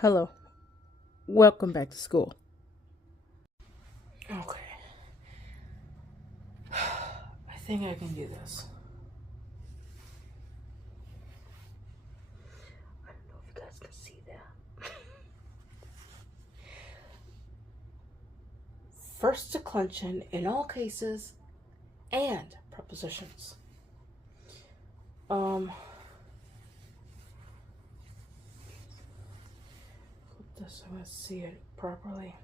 Hello. Welcome back to school. Okay. I think I can do this. I don't know if you guys can see that. First declension in all cases and prepositions. Put this so I see it properly.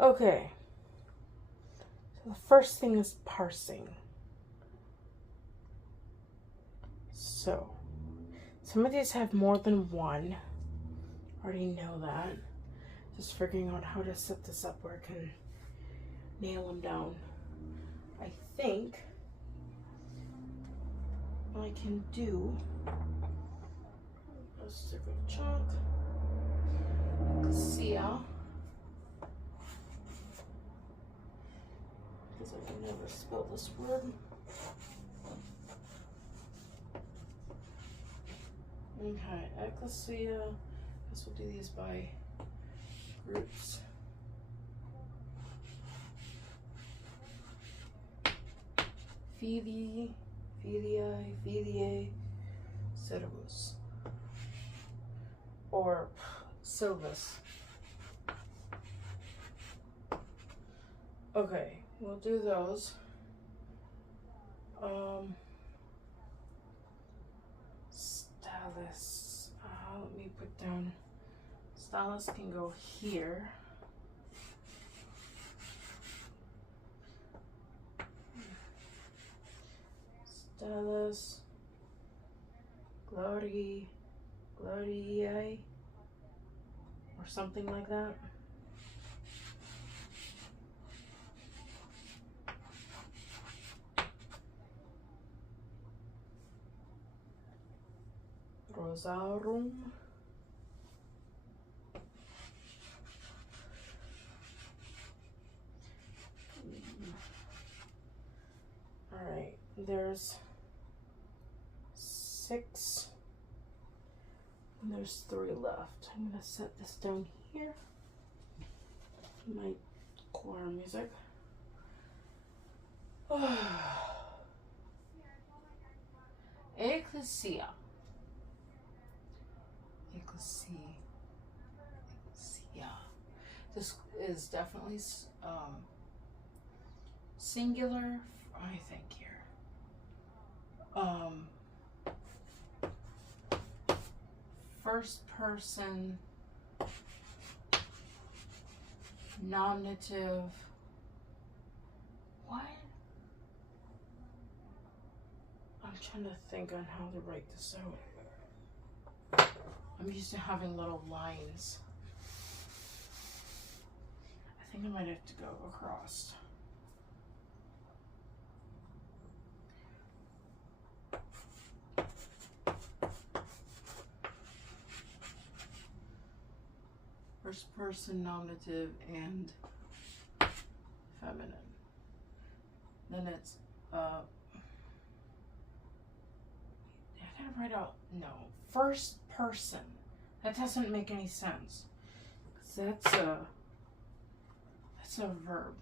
Okay. So the first thing is parsing. So, some of these have more than one. I already know that. Just figuring out how to set this up where I can nail them down. I think I can do a stick of chalk, Sia, because I can never spell this word. Okay, ecclesia. I guess we'll do these by groups. Filii, filiae, servus. Or silvus. Okay, we'll do those. Stylus. Let me put down. Stylus can go here. Stylus. Gloriae. Or something like that. Rosarum. Alright, there's 6. And there's 3 left. I'm going to set this down here. My choir music. Ecclesia. This is definitely singular, I think, here. First person, nominative. What? I'm trying to think on how to write this out. I'm used to having little lines. I think I might have to go across. First person, nominative, and feminine. Then it's, I gotta write out, no, first person. That doesn't make any sense. 'Cause that's a verb.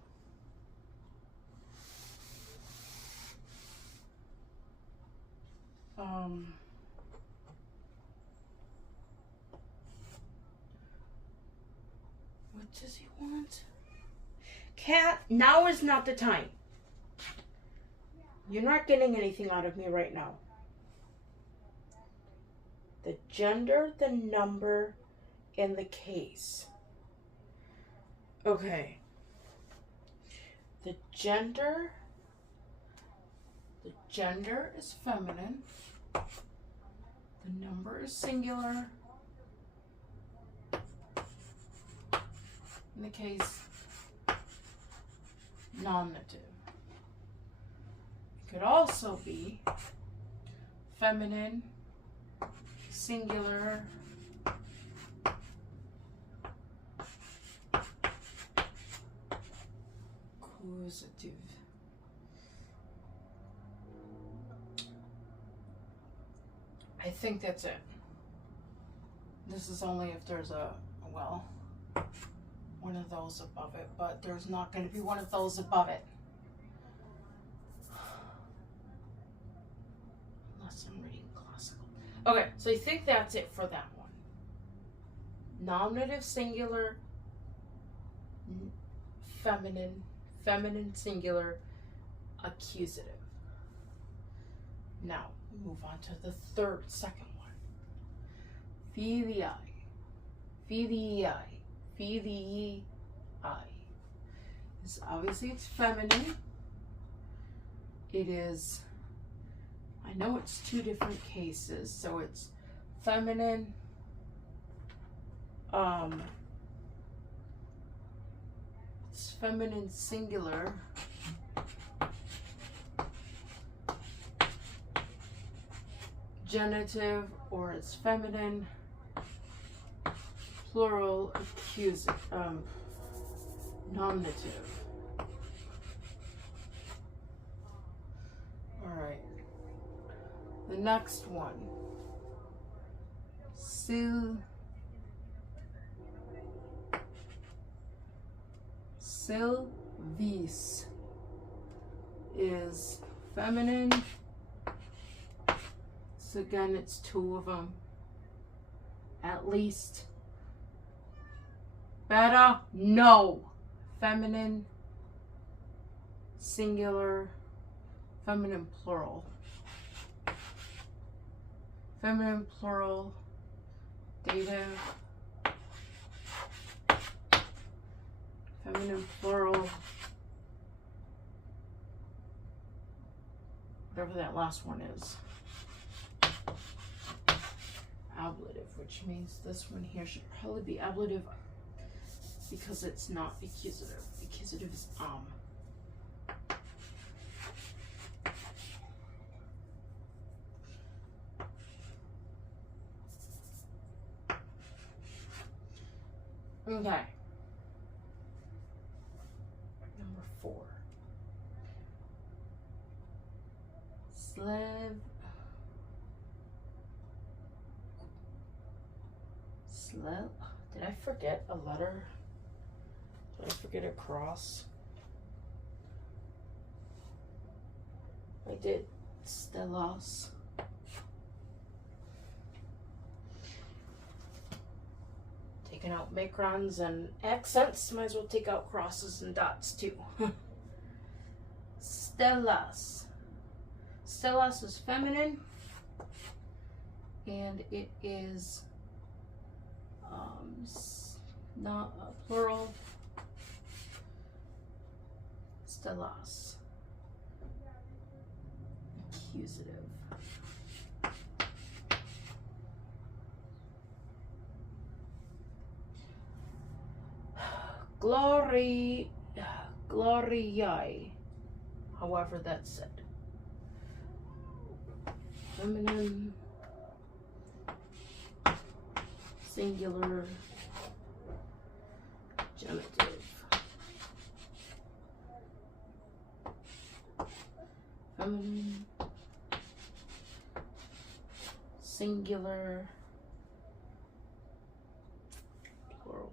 What does he want? Cat, now is not the time. You're not getting anything out of me right now. The gender, the number, and the case. Okay. The gender is feminine. The number is singular. In the case, nominative. It could also be feminine, singular, accusative. I think that's it. This is only if there's a well. One of those above it, but there's not going to be one of those above it. Unless I'm reading classical. Okay, so I think that's it for that one. Nominative singular, feminine, feminine singular, accusative. Now, move on to the second one. Filii, filii, filii. This obviously it's feminine. It is, I know it's two different cases, so it's feminine, it's feminine singular, genitive, or it's feminine plural accusative, nominative. All right. The next one. Sylvis is feminine. So again, it's two of them. At least. Better? No. Feminine, singular, feminine plural. Feminine plural, dative. Feminine plural, whatever that last one is. Ablative, which means this one here should probably be ablative because it's not accusative. Accusative is Okay. Number 4. Did I forget a letter? Did I forget a cross? I did. Stellos. Taking out macrons and accents. Might as well take out crosses and dots too. Stellas. Stellas is feminine. And it is not a plural. Stellas. Accusative. Gloriae. However that's said. Feminine. Singular. Genitive. Feminine. Singular. Plural.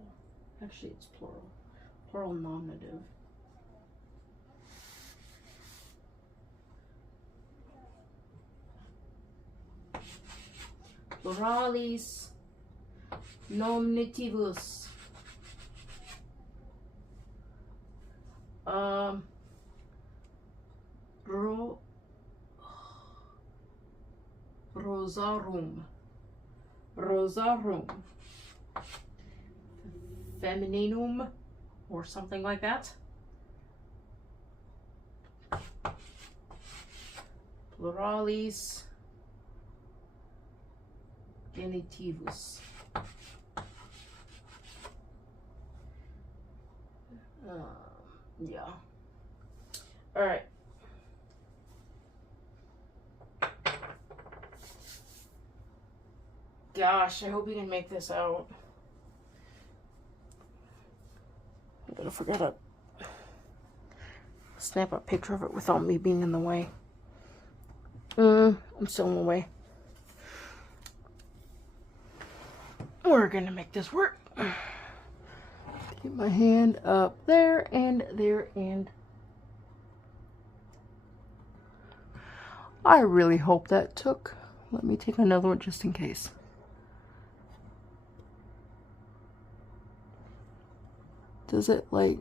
Actually, it's plural. Plural nominative. Pluralis nominativus. Rosarum. Rosarum. Femininum, or something like that. Pluralis genitivus. Yeah. All right. Gosh, I hope you can make this out. I'm gonna forget to snap a picture of it without me being in the way. I'm still in the way. We're gonna make this work. Get my hand up there and there and... I really hope that took. Let me take another one just in case. Does it like...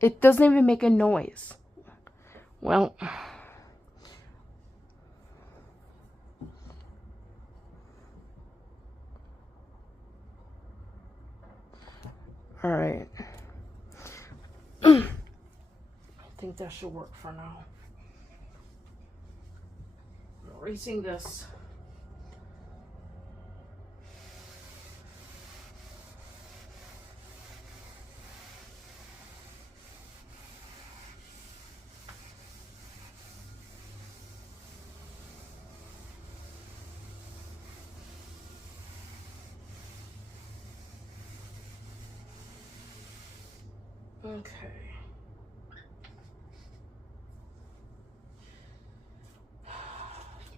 It doesn't even make a noise. Well... Alright. I think that should work for now. I'm erasing this. Okay.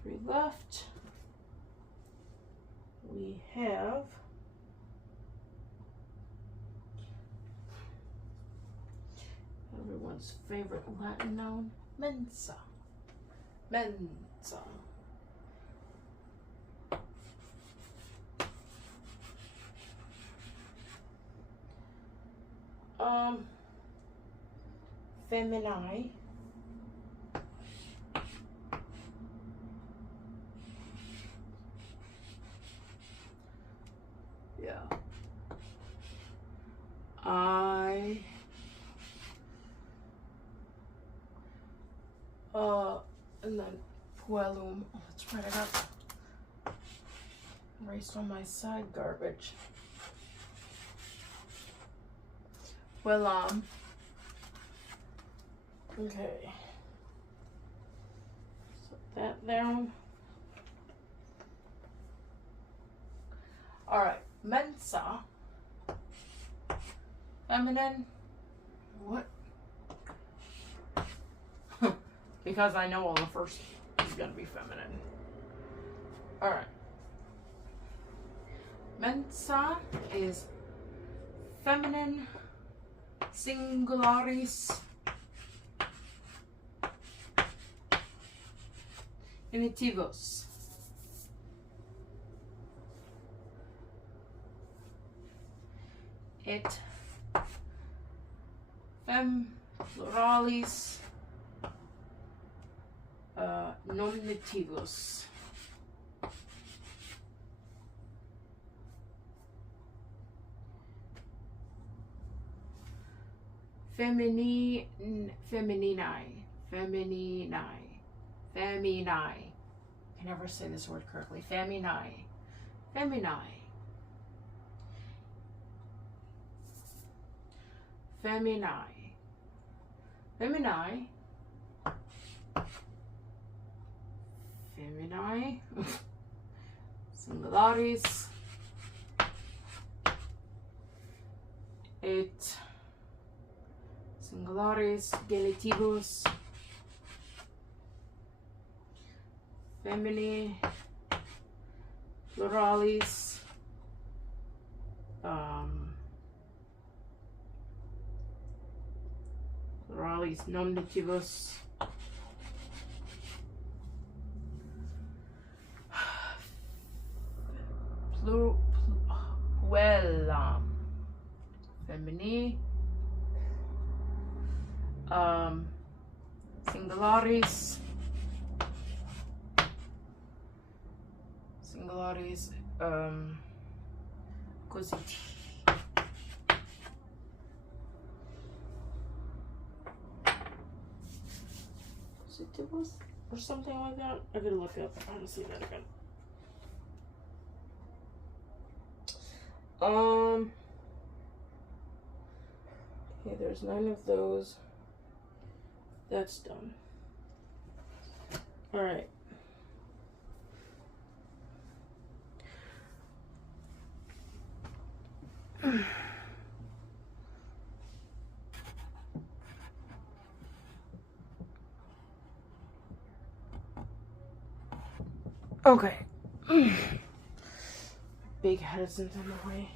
Three left. We have everyone's favorite Latin noun, mensa. Mensa. Femini. Yeah. And then puellum. Oh, that's right, I got erased on my side garbage. Puellam. Okay. Set that down. Alright, mensa. Feminine. What? Because I know all the first is gonna be feminine. Alright. Mensa is feminine singularis genitivus. Et fem pluralis nominativus. Feminini. I can never say this word correctly. Femini. Femini. Singularis. Et singularis genitivus. Femini pluralis pluralis nominativus puellam femini singularis cositi. Cositivus or something like that. I gotta look up how to say that again. Okay, there's 9 of those. That's done. All right. Okay. Big head isn't in the way.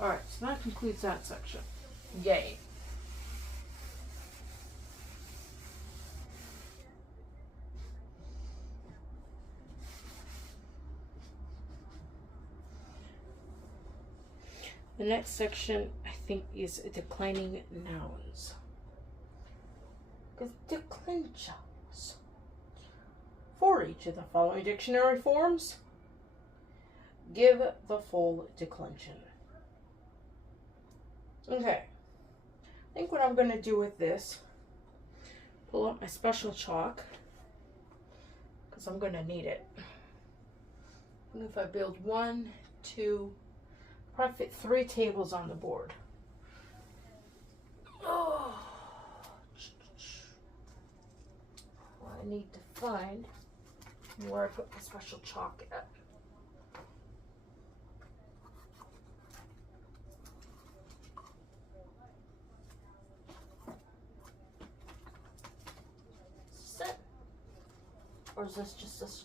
Alright, so that concludes that section. Yay. The next section, I think, is declining nouns. Declensions. For each of the following dictionary forms, give the full declension. Okay. I think what I'm going to do with this, pull up my special chalk, because I'm going to need it. And if I build 1, 2, probably fit 3 tables on the board. Oh. Well, I need to find where I put my special chalk at. Is this it? Or is this just this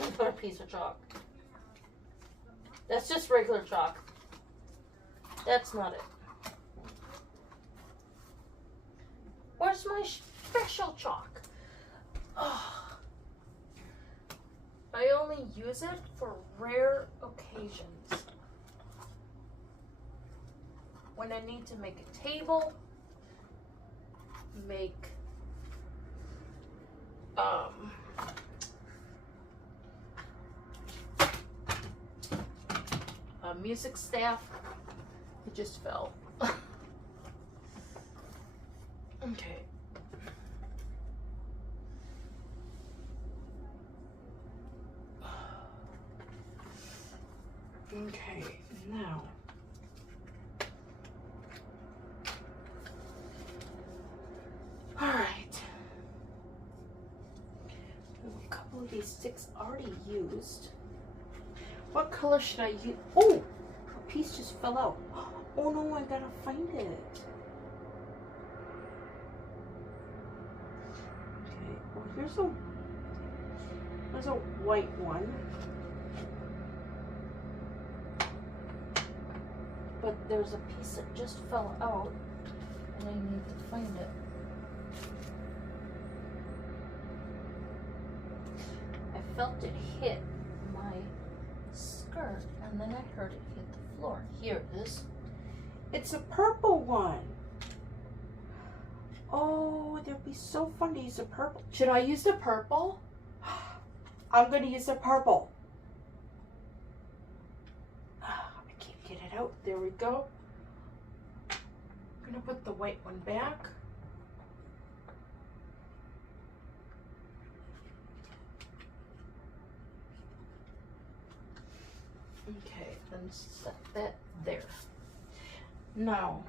another piece of chalk? That's just regular chalk. That's not it. Where's my special chalk? Oh. I only use it for rare occasions. When I need to make a table, make a music staff. It just fell. Okay. Okay, now all right. A couple of these sticks already used. What color should I use? Oh, a piece just fell out. Oh no, I gotta find it. Okay, well there's a white one. But there's a piece that just fell out and I need to find it. I felt it hit my skirt and then I heard it hit the floor. Here it is. It's a purple one. Oh, it would be so fun to use a purple. Should I use the purple? I'm going to use the purple. I can't get it out. There we go. I'm going to put the white one back. Okay, then set that there. Now,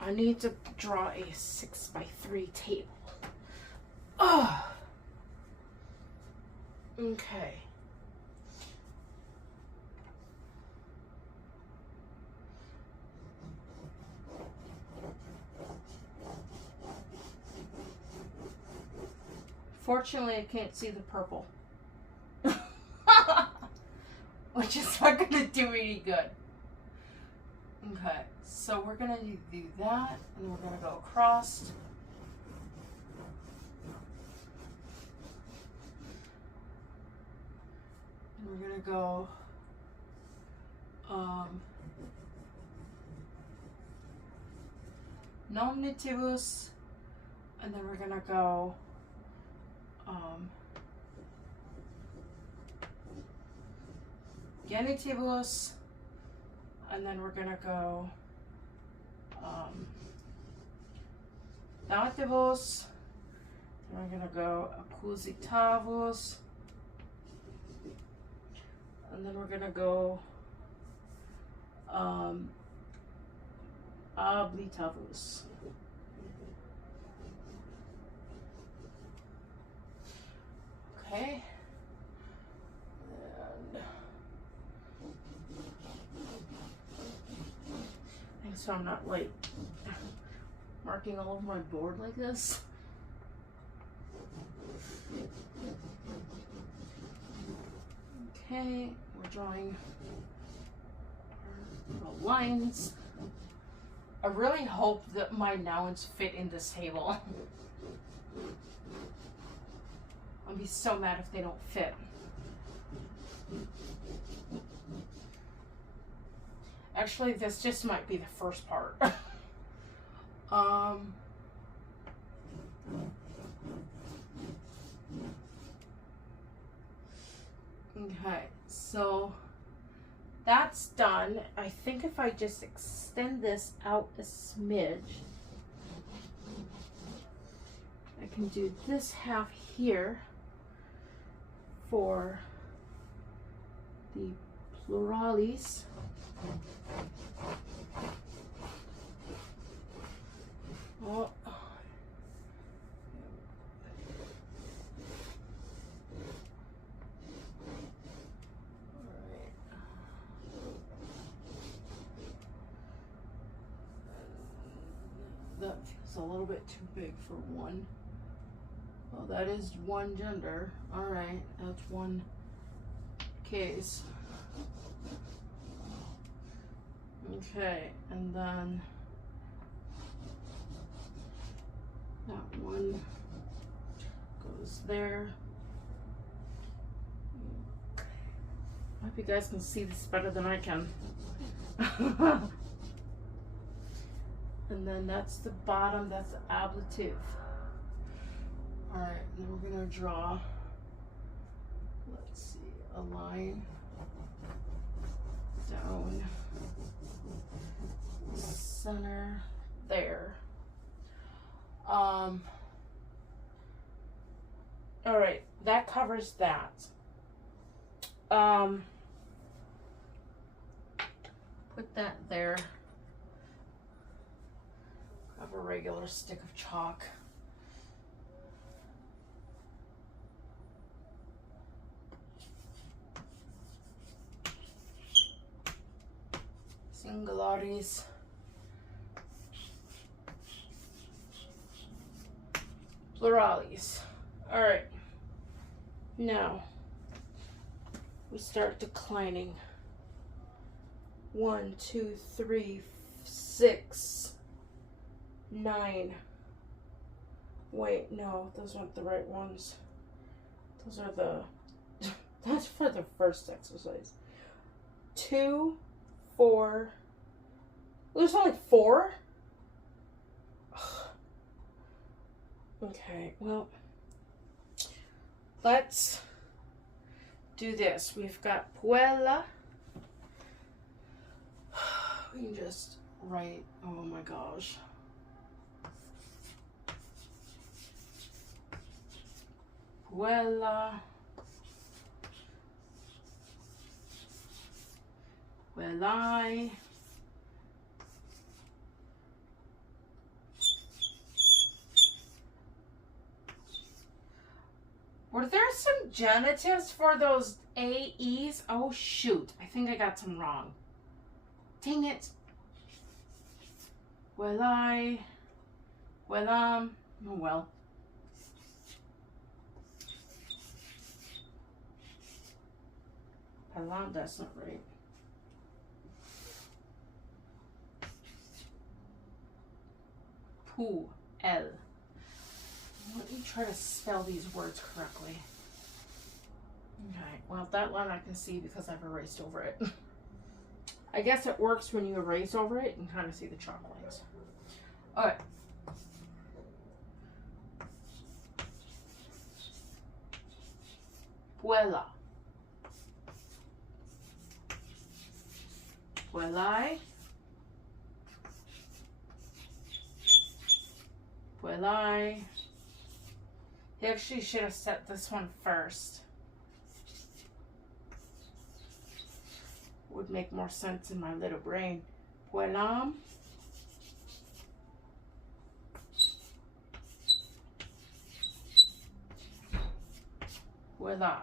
I need to draw a 6x3 table. Oh. Okay. Fortunately, I can't see the purple. Which is not going to do any good. Okay, so we're going to do that, and we're going to go across. And we're going to go nominativus, and then we're going to go genitivus, and then we're gonna go dativus, and we're gonna go accusitavus, and then we're gonna go oblitavus. Okay. And so I'm not like marking all over my board like this. Okay, we're drawing lines. I really hope that my nouns fit in this table. I'll be so mad if they don't fit. Actually, this just might be the first part. Okay, so that's done. I think if I just extend this out a smidge, I can do this half here for the pluralis. Oh. That feels a little bit too big for one. Well, that is one gender. All right, that's one case. Okay, and then that one goes there. I hope you guys can see this better than I can. And then that's the bottom, that's the ablative. All right, then we're gonna draw, let's see, a line down center there. All right, that covers that. Put that there. Have a regular stick of chalk. Singularis. Pluralis. All right. Now we start declining. 1, 2, 3, 6, 9. Wait, no, those aren't the right ones. Those are the, that's for the first exercise. 2, 4. There's only 4? Okay, well, let's do this. We've got Puella. We can just write, oh my gosh. Puella. Puellai. Were there some genitives for those AEs? Oh shoot, I think I got some wrong. Dang it. Puellai. Puellam. Oh well. Puellam, that's not right. Pu. L. Let me try to spell these words correctly. Okay, well that line I can see because I've erased over it. I guess it works when you erase over it and kind of see the chalk lines. Okay. Puella. Puellai. Puellai. He actually should have set this one first. Would make more sense in my little brain. Puellam. Puella.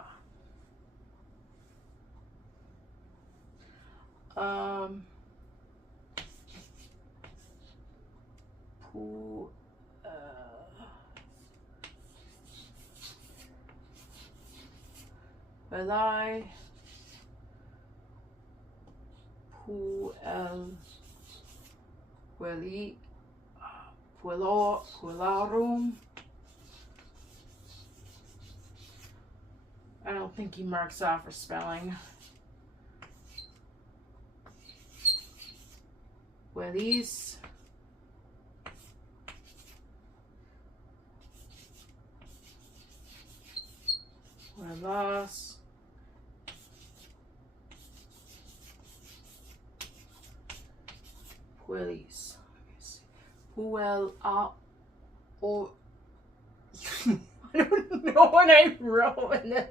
Puellai. puellarum. I don't think he marks off for spelling. Puelis. Puelas. Puelis. Puel a or I don't know what I wrote in this.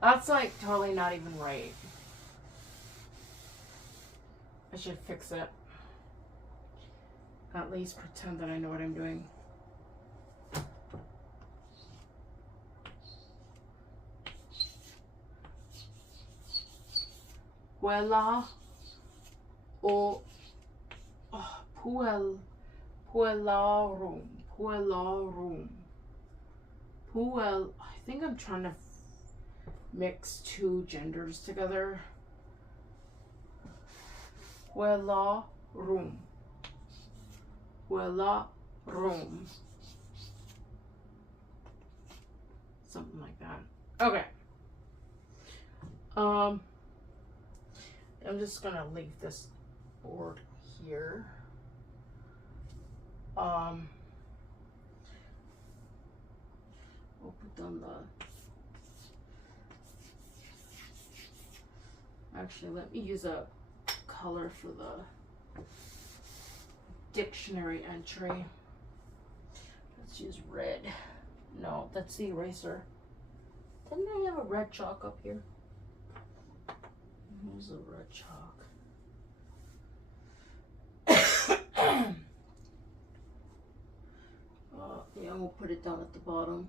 That's like totally not even right. I should fix it. At least pretend that I know what I'm doing. Puella o puellarum. I think I'm trying to mix two genders together. Puellarum. Something like that. Okay. I'm just gonna leave this board here. We'll put on the. Actually, let me use a color for the dictionary entry. Let's use red. No, that's the eraser. Didn't I have a red chalk up here? Here's a red chalk. Yeah, we'll put it down at the bottom.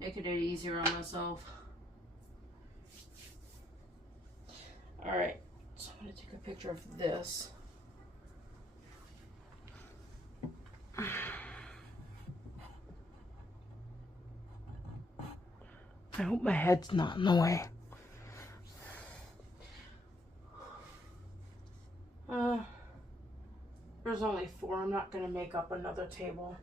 Making it easier on myself. Alright, so I'm going to take a picture of this. I hope my head's not in the way. There's only 4. I'm not going to make up another table.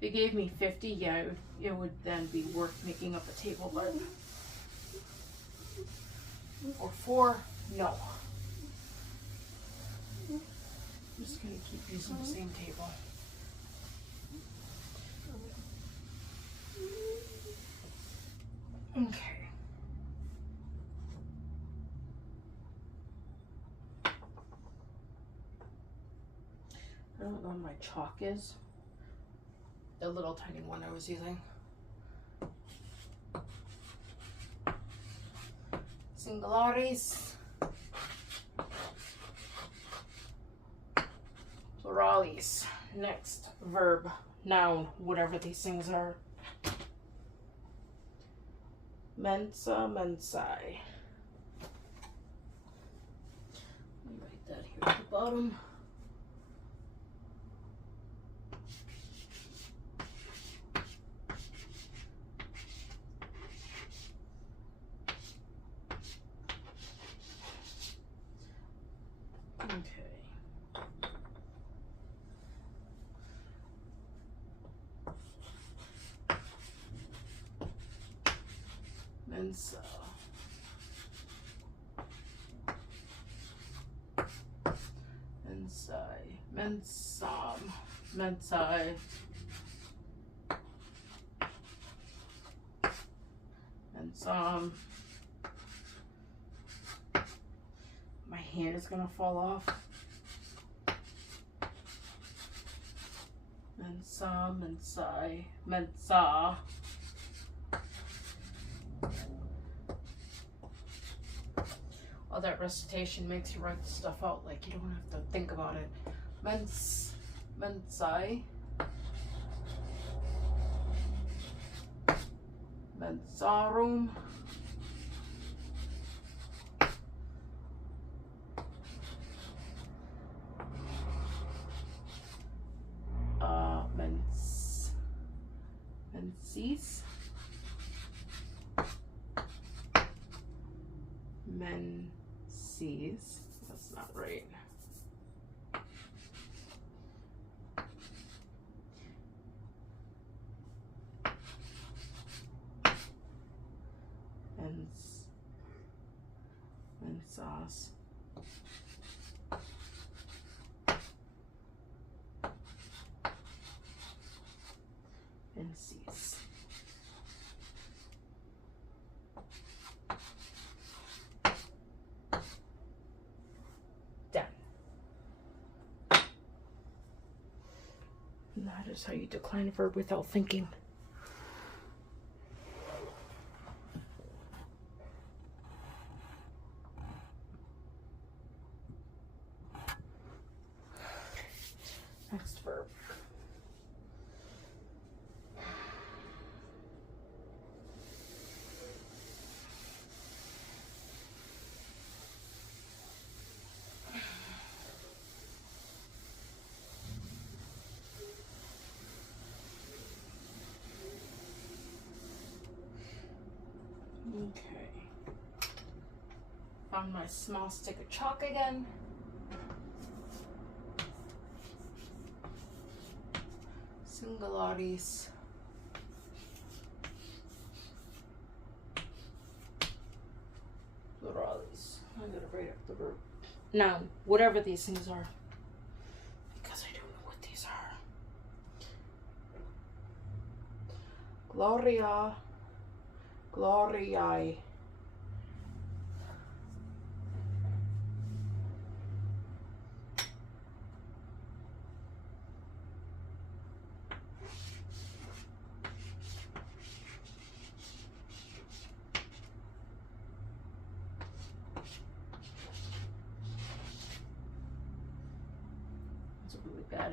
If you gave me 50, yeah, it would then be worth making up a table, but or 4, no. I'm just going to keep using the same table. Okay. I don't know what my chalk is. The little tiny one I was using. Singularis. Pluralis. Next, verb, noun, whatever these things are. Mensa, mensae. Let me write that here at the bottom. Mensa. Mensae. Mensam. Mensae. Mensam. My hand is gonna fall off. Mensam, mensae, mensa. All that recitation makes you write the stuff out like you don't have to think about it. Mensae. mensarum, menses, menses, that's not right. Mensas. Menses. Done. And that is how you decline a verb without thinking. Next verb. Okay. Found my small stick of chalk again. Singularis. Pluralis. I gotta write up the verb. Noun, whatever these things are. Because I don't know what these are. Gloria. Gloriae. That's really bad.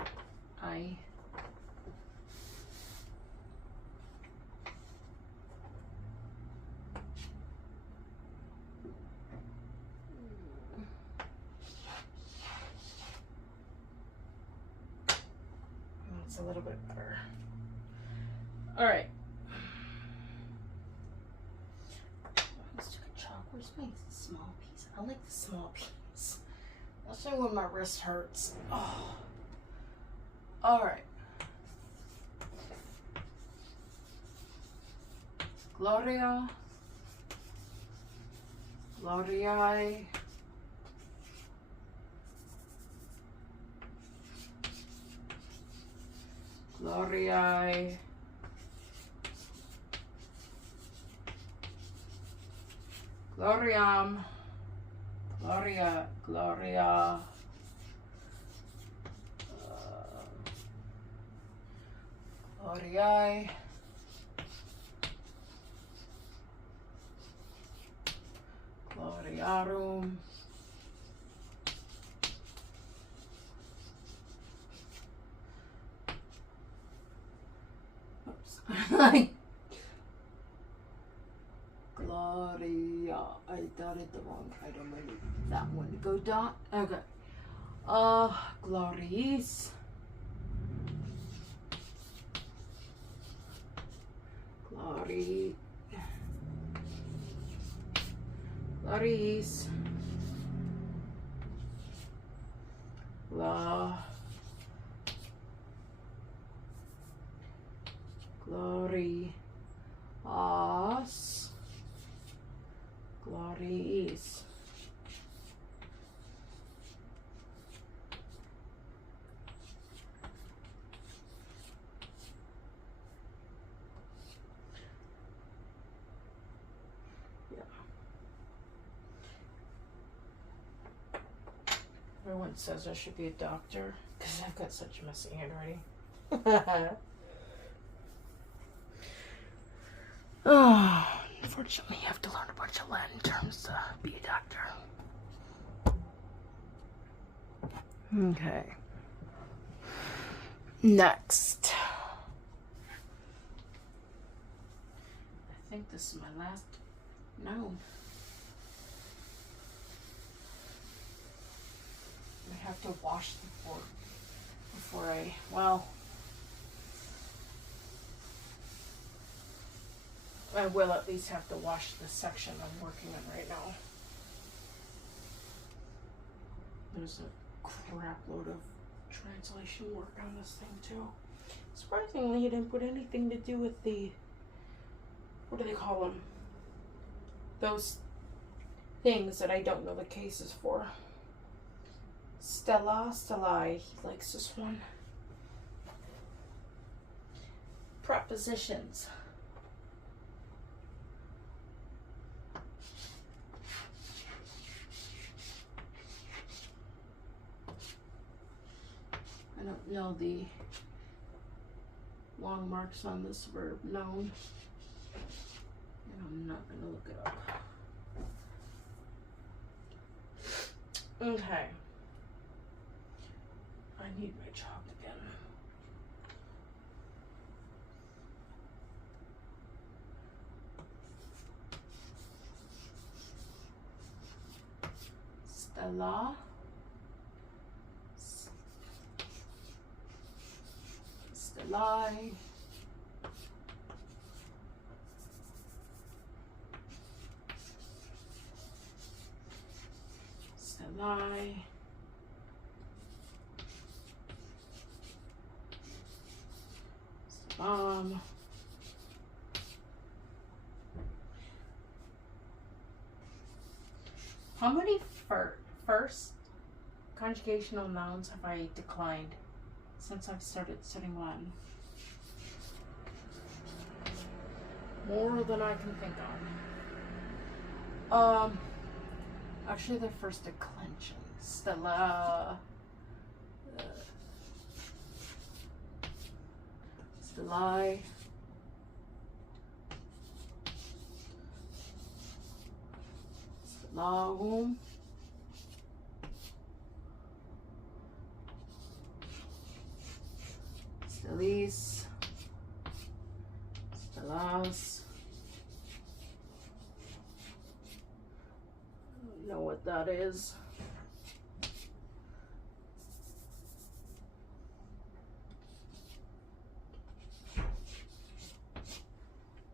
That's a little bit better. All right. Let's take a chalk. Where's my small piece? I like the small piece. Especially when my wrist hurts. Oh. All right. Gloria. Gloriae. Gloriae. Gloriam. Gloria. Gloriae. Gloriarum. Oops. Gloria. I dotted the wrong item. I need that one to go dot. Okay. Glories. Glory. Glories. La. Glory. As. Glories. Everyone says I should be a doctor because I've got such messy handwriting. Oh, unfortunately, you have to learn a bunch of Latin terms to be a doctor. Okay. Next. I think this is my last noun. I have to wash the board before I will at least have to wash the section I'm working on right now. There's a crap load of translation work on this thing too. Surprisingly, it didn't put anything to do with the, what do they call them? Those things that I don't know the cases for. Stellai, he likes this one. Prepositions. I don't know the long marks on this verb known, and I'm not going to look it up. Okay. I need my chalk again. Stella. Stellai. Stellai. Stellam. How many first conjugational nouns have I declined since I've started studying Latin? More than I can think of. Actually, the first declension. Stella. Stellai. Stellaum. Stellis. Stellas. I don't know what that is.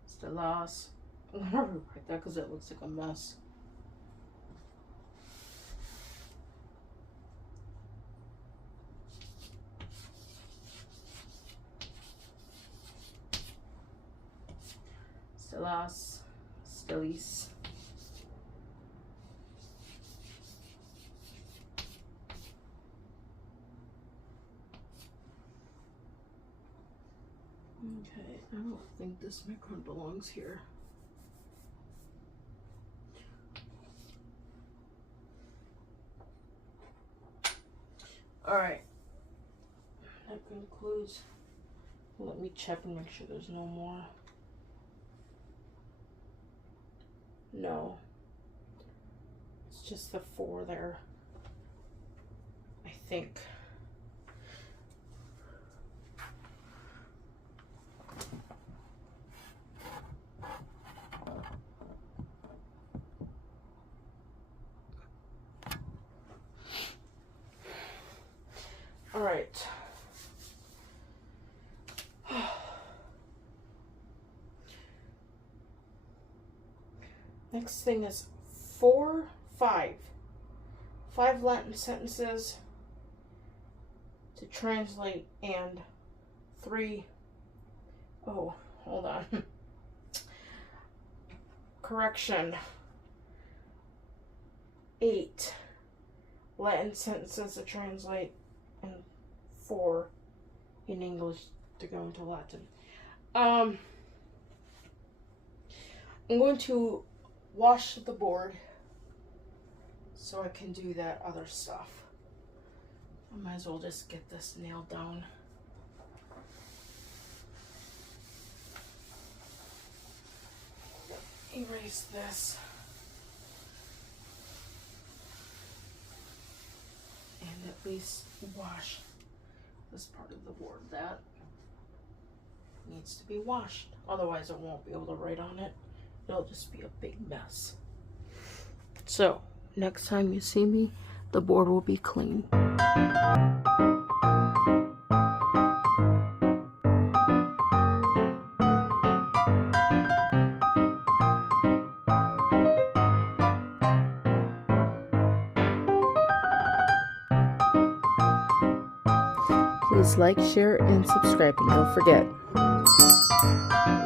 Stellas. I'm gonna rewrite that because it looks like a mess. Stellas. Stellis. Okay, I don't think this micron belongs here. Alright. That concludes. Let me check and make sure there's no more. No. It's just the 4 there. I think. All right. Next thing is 5 Latin sentences to translate, and 3, oh, hold on. Correction. 8 Latin sentences to translate, and 4 in English to go into Latin. I'm going to wash the board so I can do that other stuff. I might as well just get this nailed down. Erase this. And at least wash this part of the board. That needs to be washed. Otherwise I won't be able to write on it. it'll just be a big mess. So, next time you see me, the board will be clean. Please like, share, and subscribe, and don't forget,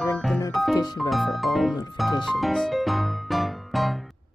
ring the notification bell for all notifications.